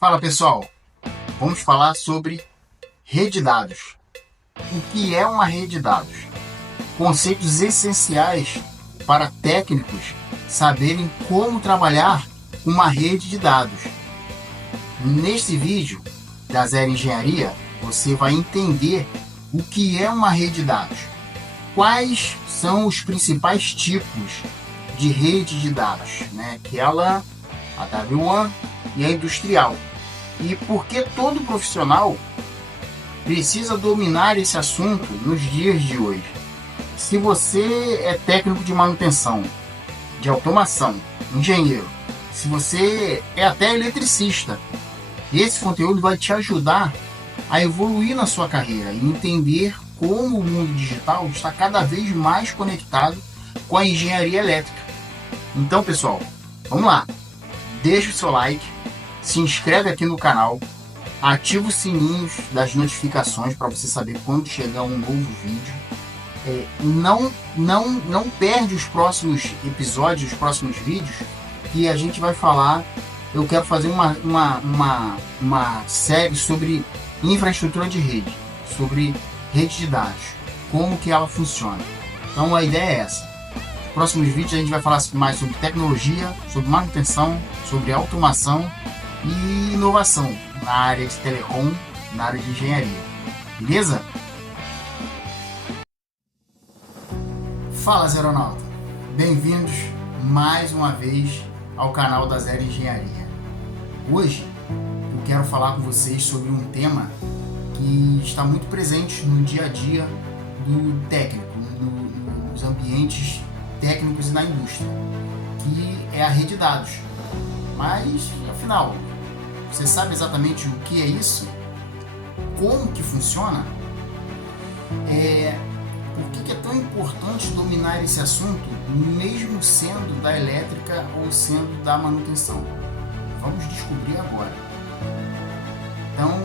Fala pessoal, vamos falar sobre rede de dados. O que é uma rede de dados? Conceitos essenciais para técnicos saberem como trabalhar com uma rede de dados. Neste vídeo da Zero Engenharia, você vai entender o que é uma rede de dados, quais são os principais tipos de rede de dados, que é a LAN, a W1 e a industrial. E por que todo profissional precisa dominar esse assunto nos dias de hoje? Se você é técnico de manutenção, de automação, engenheiro, se você é até eletricista, esse conteúdo vai te ajudar a evoluir na sua carreira e entender como o mundo digital está cada vez mais conectado com a engenharia elétrica. Então, pessoal, vamos lá. Deixa o seu like, se inscreve aqui no canal, ativa os sininhos das notificações para você saber quando chegar um novo vídeo. Não perde os próximos episódios, os próximos vídeos, que a gente vai falar. Eu quero fazer uma série sobre infraestrutura de rede, sobre rede de dados, como que ela funciona. Então a ideia é essa. Nos próximos vídeos a gente vai falar mais sobre tecnologia, sobre manutenção, sobre automação e inovação na área de telecom, na área de engenharia. Beleza? Fala, Zeronauta! Bem-vindos mais uma vez ao canal da Zero Engenharia. Hoje eu quero falar com vocês sobre um tema que está muito presente no dia a dia do técnico, nos ambientes técnicos e na indústria, que é a rede de dados. Mas, afinal, você sabe exatamente o que é isso? Como que funciona? Por que é tão importante dominar esse assunto, mesmo sendo da elétrica ou sendo da manutenção? Vamos descobrir agora. Então,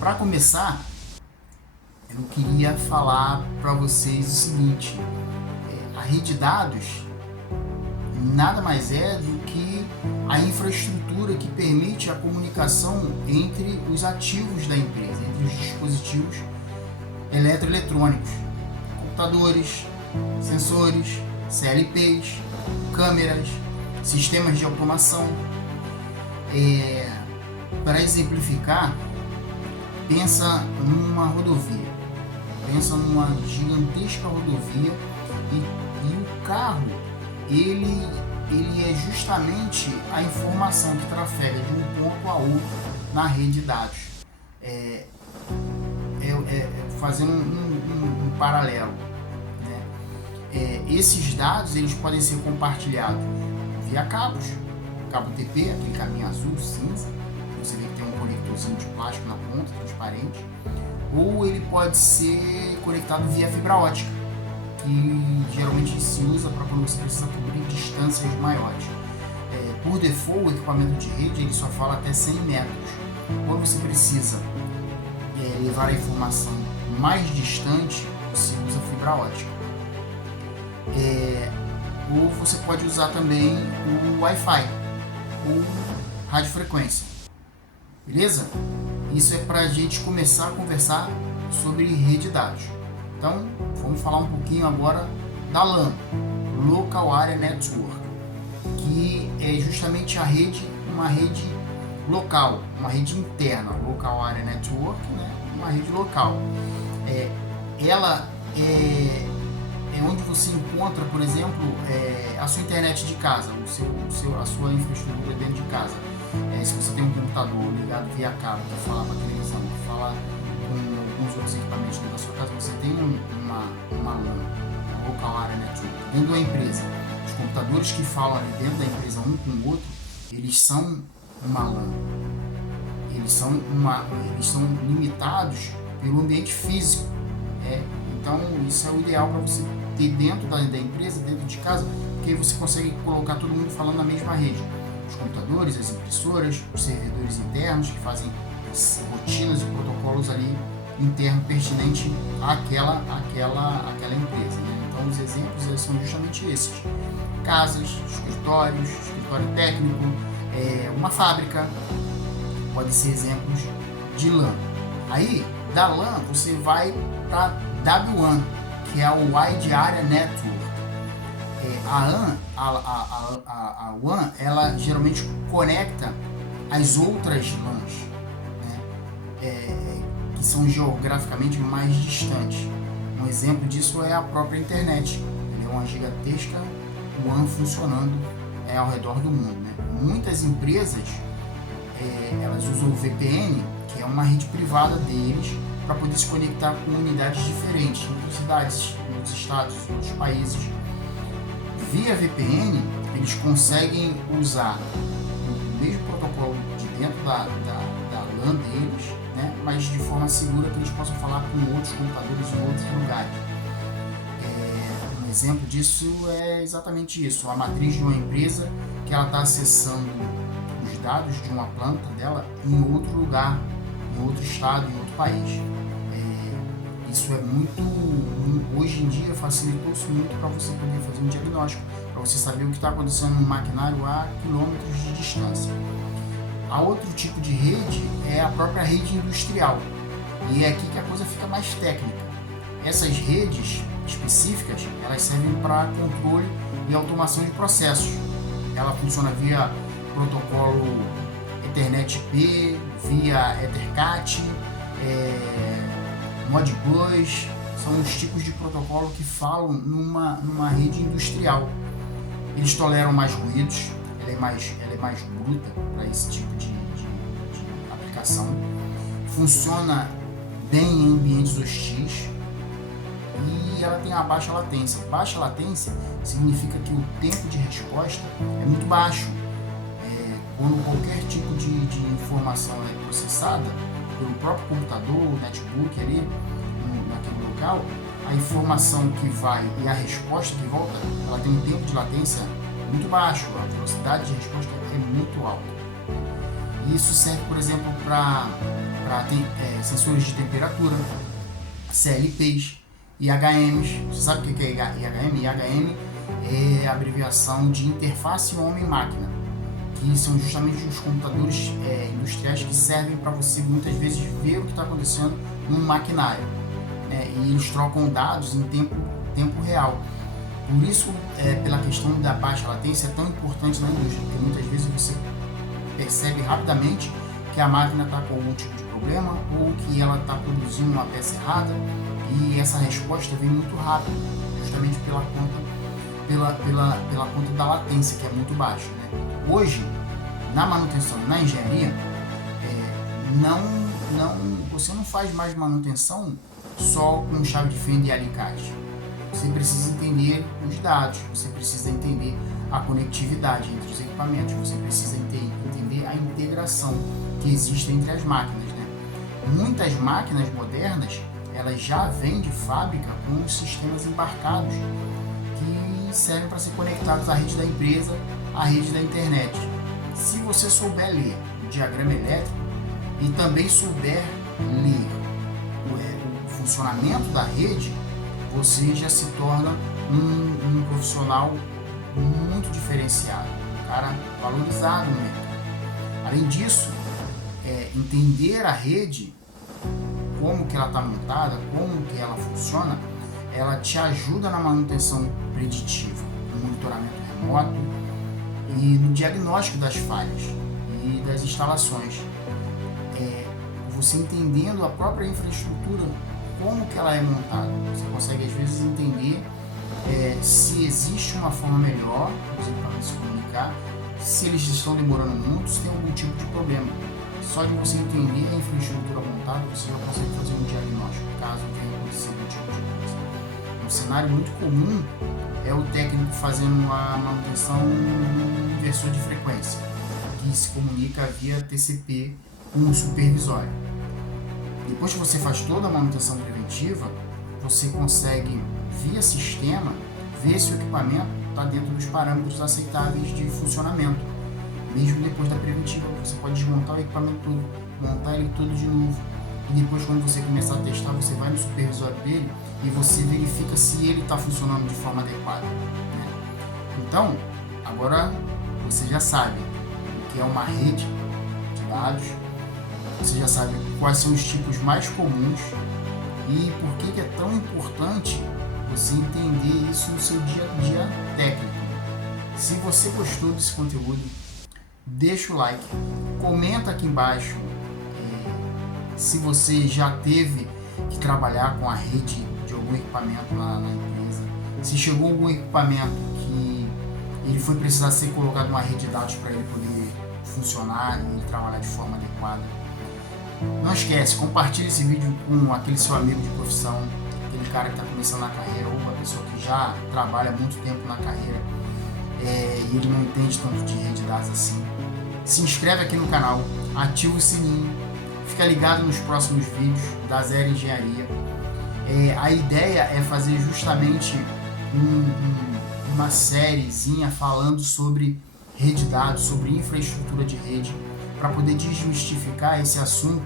para começar, eu queria falar para vocês o seguinte: a rede de dados nada mais é do que a infraestrutura que permite a comunicação entre os ativos da empresa, entre os dispositivos eletroeletrônicos, computadores, sensores, CLPs, câmeras, sistemas de automação. Para exemplificar, pensa numa rodovia, pensa numa gigantesca rodovia e o carro ele é justamente a informação que trafega de um ponto a outro na rede de dados. Fazendo um paralelo, esses dados eles podem ser compartilhados via cabos, cabo TP, aquele cabinho azul, cinza, você vê que tem um conectorzinho de plástico na ponta, transparente, ou ele pode ser conectado via fibra ótica, que geralmente se usa para quando você precisa cobrir distâncias maiores. Por default, o equipamento de rede ele só fala até 100 metros. Quando você precisa levar a informação mais distante, você usa fibra ótica. Ou você pode usar também o Wi-Fi ou radiofrequência. Beleza? Isso é para a gente começar a conversar sobre rede de dados. Então, vamos falar um pouquinho agora da LAN, Local Area Network, que é justamente uma rede local, uma rede interna, Local Area Network, uma rede local. Ela é onde você encontra, por exemplo, a sua internet de casa, a sua infraestrutura dentro de casa. Se você tem um computador ligado via cabo que fala para a televisão, que fala com os outros equipamentos dentro da sua casa, você tem uma LAN, uma Local Area Network, dentro da empresa. Os computadores que falam ali dentro da empresa um com o outro, eles são uma LAN. Eles são limitados pelo ambiente físico. Então isso é o ideal para você ter dentro da empresa, dentro de casa, porque aí você consegue colocar todo mundo falando na mesma rede. Os computadores, as impressoras, os servidores internos que fazem as rotinas e protocolos ali internos pertinentes àquela empresa. Então os exemplos são justamente esses: casas, escritório técnico, uma fábrica, Podem ser exemplos de LAN. Aí, da LAN, você vai para WAN, que é o Wide Area Network. A WAN, ela geralmente conecta as outras LANs, né, que são geograficamente mais distantes. Um exemplo disso é a própria internet. Ele é uma gigantesca WAN funcionando ao redor do mundo, né? Muitas empresas elas usam o VPN, que é uma rede privada deles, para poder se conectar com unidades diferentes, em outras cidades, em outros estados, em outros países. Via VPN, eles conseguem usar o mesmo protocolo de dentro da LAN deles, né, mas de forma segura, que eles possam falar com outros computadores em outros lugares. Um exemplo disso é exatamente isso: a matriz de uma empresa que ela está acessando os dados de uma planta dela em outro lugar, em outro estado, em outro país. Isso é hoje em dia facilitou-se muito para você poder fazer um diagnóstico, para você saber o que está acontecendo no maquinário a quilômetros de distância. A outro tipo de rede é a própria rede industrial, e é aqui que a coisa fica mais técnica. Essas redes específicas, elas servem para controle e automação de processos. Ela funciona via protocolo Ethernet IP, via Ethercat, Modbus. São os tipos de protocolo que falam numa rede industrial. Eles toleram mais ruídos, ela é mais bruta para esse tipo de aplicação. Funciona bem em ambientes hostis e ela tem a baixa latência. Baixa latência significa que o tempo de resposta é muito baixo. Quando qualquer tipo de informação é processada pelo próprio computador, notebook ali, naquele local, a informação que vai e a resposta que volta, ela tem um tempo de latência muito baixo, a velocidade de resposta é muito alta. E isso serve, por exemplo, para sensores de temperatura, CLPs, IHMs. Você sabe o que é IHM? IHM é a abreviação de interface homem-máquina, que são justamente os computadores industriais que servem para você muitas vezes ver o que está acontecendo num maquinário, né? E eles trocam dados em tempo real. Por isso, pela questão da baixa latência, é tão importante na indústria, porque muitas vezes você percebe rapidamente que a máquina está com algum tipo de problema ou que ela está produzindo uma peça errada, e essa resposta vem muito rápido, justamente pela conta da latência, que é muito baixa, né? Hoje, na manutenção, na engenharia, você não faz mais manutenção só com chave de fenda e alicate. Você precisa entender os dados, você precisa entender a conectividade entre os equipamentos, você precisa entender a integração que existe entre as máquinas, né? Muitas máquinas modernas, elas já vêm de fábrica com os sistemas embarcados que servem para ser conectados à rede da empresa, à rede da internet. Se você souber ler o diagrama elétrico e também souber ler o funcionamento da rede, você já se torna um profissional muito diferenciado, um cara valorizado no mercado. Além disso, entender a rede, como que ela está montada, como que ela funciona, ela te ajuda na manutenção preditiva, no monitoramento remoto e no diagnóstico das falhas e das instalações. Você entendendo a própria infraestrutura, como que ela é montada, você consegue às vezes entender se existe uma forma melhor dos equipamentos se comunicar, se eles estão demorando muito, se tem algum tipo de problema. Só de você entender a infraestrutura montada, você já consegue fazer um diagnóstico, caso tenha acontecido um tipo de coisa. Um cenário muito comum é o técnico fazendo a manutenção no inversor de frequência, que se comunica via TCP com o supervisório. Depois que você faz toda a manutenção preventiva, você consegue, via sistema, ver se o equipamento está dentro dos parâmetros aceitáveis de funcionamento. Mesmo depois da preventiva, você pode desmontar o equipamento todo, montar ele todo de novo. E depois, quando você começar a testar, você vai no supervisório dele e você verifica se ele está funcionando de forma adequada, né? Então, agora você já sabe o que é uma rede de dados, Você já sabe quais são os tipos mais comuns e por que é tão importante você entender isso no seu dia a dia técnico. Se você gostou desse conteúdo, deixa o like, comenta aqui embaixo se você já teve que trabalhar com a rede de algum equipamento na empresa, se chegou algum equipamento que ele foi precisar ser colocado numa rede de dados para ele poder funcionar e trabalhar de forma adequada. Não esquece, compartilhe esse vídeo com aquele seu amigo de profissão, aquele cara que está começando na carreira ou uma pessoa que já trabalha há muito tempo na carreira e ele não entende tanto de rede de dados assim. Se inscreve aqui no canal, ativa o sininho, fica ligado nos próximos vídeos da Zero Engenharia. A ideia é fazer justamente uma sériezinha falando sobre rede de dados, sobre infraestrutura de rede, para poder desmistificar esse assunto,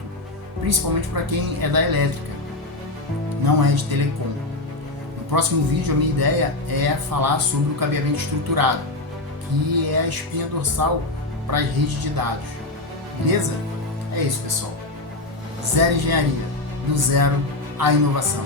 principalmente para quem é da elétrica, não é de telecom. No próximo vídeo a minha ideia é falar sobre o cabeamento estruturado, que é a espinha dorsal para as redes de dados. Beleza? É isso, pessoal. Zero Engenharia, do zero à inovação.